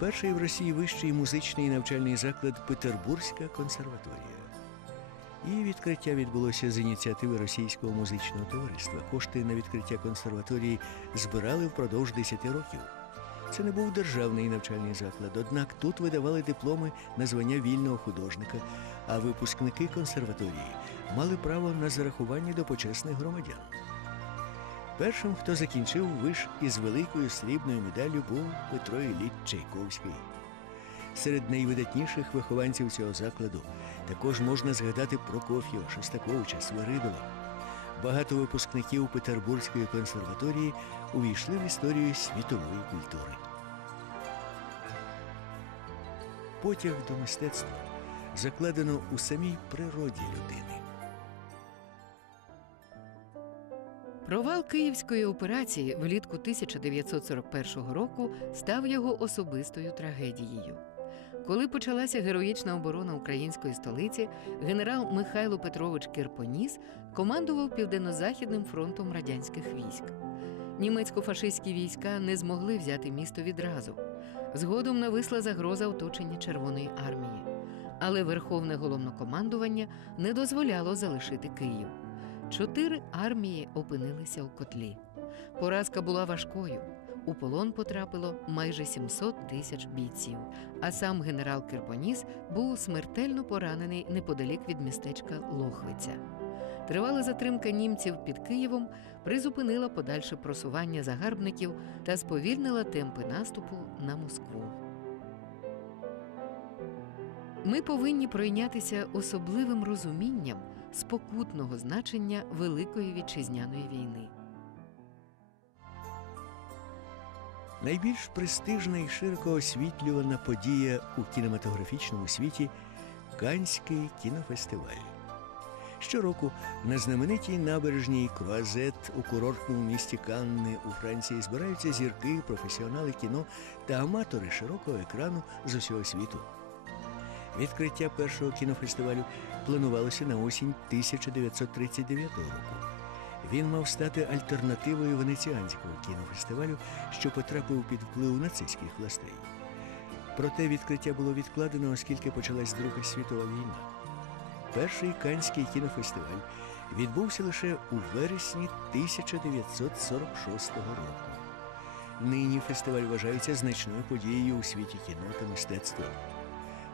Перший в Росії вищий музичний навчальний заклад Петербурзька консерваторія. Її відкриття відбулося з ініціативи Російського музичного товариства. Кошти на відкриття консерваторії збирали впродовж 10 років. Це не був державний навчальний заклад, однак тут видавали дипломи на звання вільного художника, а випускники консерваторії мали право на зарахування до почесних громадян. Першим, хто закінчив виш із великою срібною медаллю, був Петро Ілліч Чайковський. Серед найвидатніших вихованців цього закладу також можна згадати Прокоф'єва, Шостаковича, Свиридова. Багато випускників Петербурзької консерваторії увійшли в історію світової культури. Потяг до мистецтва закладено у самій природі людини. Провал київської операції влітку 1941 року став його особистою трагедією. Коли почалася героїчна оборона української столиці, генерал Михайло Петрович Кирпоніс командував південно-західним фронтом радянських військ. Німецько-фашистські війська не змогли взяти місто відразу. Згодом нависла загроза оточення Червоної армії. Але Верховне головнокомандування не дозволяло залишити Київ. Чотири армії опинилися у котлі. Поразка була важкою. У полон потрапило майже 700 тисяч бійців. А сам генерал Кирпоніс був смертельно поранений неподалік від містечка Лохвиця. Тривала затримка німців під Києвом призупинила подальше просування загарбників та сповільнила темпи наступу на Москву. Ми повинні пройнятися особливим розумінням спокутного значення Великої вітчизняної війни. Найбільш престижна і широко освітлювана подія у кінематографічному світі Канський кінофестиваль. Щороку на знаменитій набережній Круазет у курортному місті Канни у Франції збираються зірки, професіонали кіно та аматори широкого екрану з усього світу. Відкриття першого кінофестивалю планувалося на осінь 1939 року. Він мав стати альтернативою венеціанського кінофестивалю, що потрапив під вплив нацистських властей. Проте відкриття було відкладено, оскільки почалась Друга світова війна. Перший Канський кінофестиваль відбувся лише у вересні 1946 року. Нині фестиваль вважається значною подією у світі кіно та мистецтва.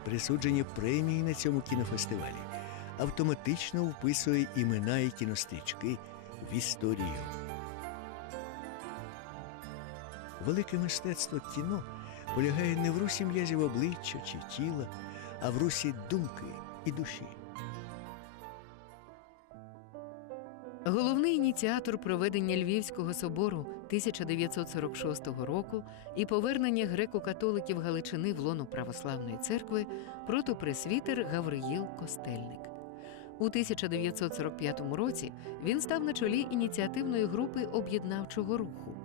Присудження премії на цьому кінофестивалі автоматично вписує імена і кінострічки в історію. Велике мистецтво кіно полягає не в русі м'язів обличчя чи тіла, а в русі думки і душі. Головний ініціатор проведення Львівського собору 1946 року і повернення греко-католиків Галичини в лону православної церкви протопресвітер Гавриїл Костельник. У 1945 році він став на чолі ініціативної групи об'єднавчого руху.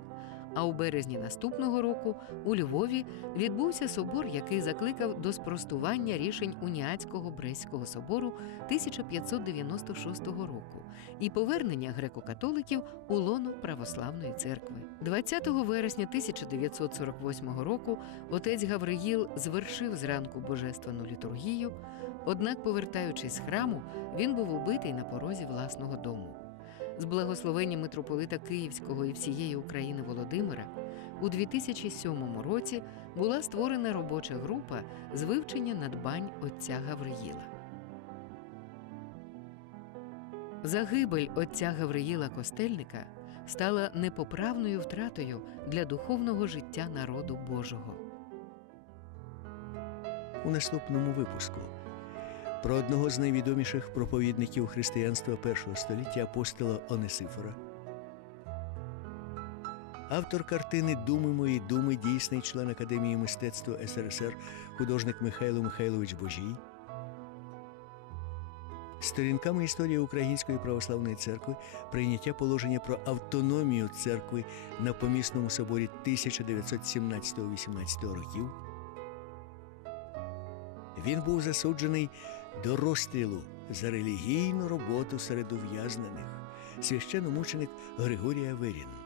А у березні наступного року у Львові відбувся собор, який закликав до спростування рішень Уніатського Брестського собору 1596 року і повернення греко-католиків у лоно православної церкви. 20 вересня 1948 року отець Гавриїл звершив зранку божественну літургію. Однак, повертаючись з храму, він був убитий на порозі власного дому. З благословення митрополита Київського і всієї України Володимира у 2007 році була створена робоча група з вивчення надбань отця Гавриїла. Загибель отця Гавриїла Костельника стала непоправною втратою для духовного життя народу Божого. у наступному випуску. Про одного з найвідоміших проповідників християнства першого століття апостола Онесифора. автор картини Думи мої думи, дійсний член Академії мистецтва СРСР, художник Михайло Михайлович Божій. Сторінками історії Української православної церкви прийняття положення про автономію церкви на помісному соборі 1917-18 років. Він був засуджений до розстрілу за релігійну роботу серед ув'язнених священомученик Григорій Аверін.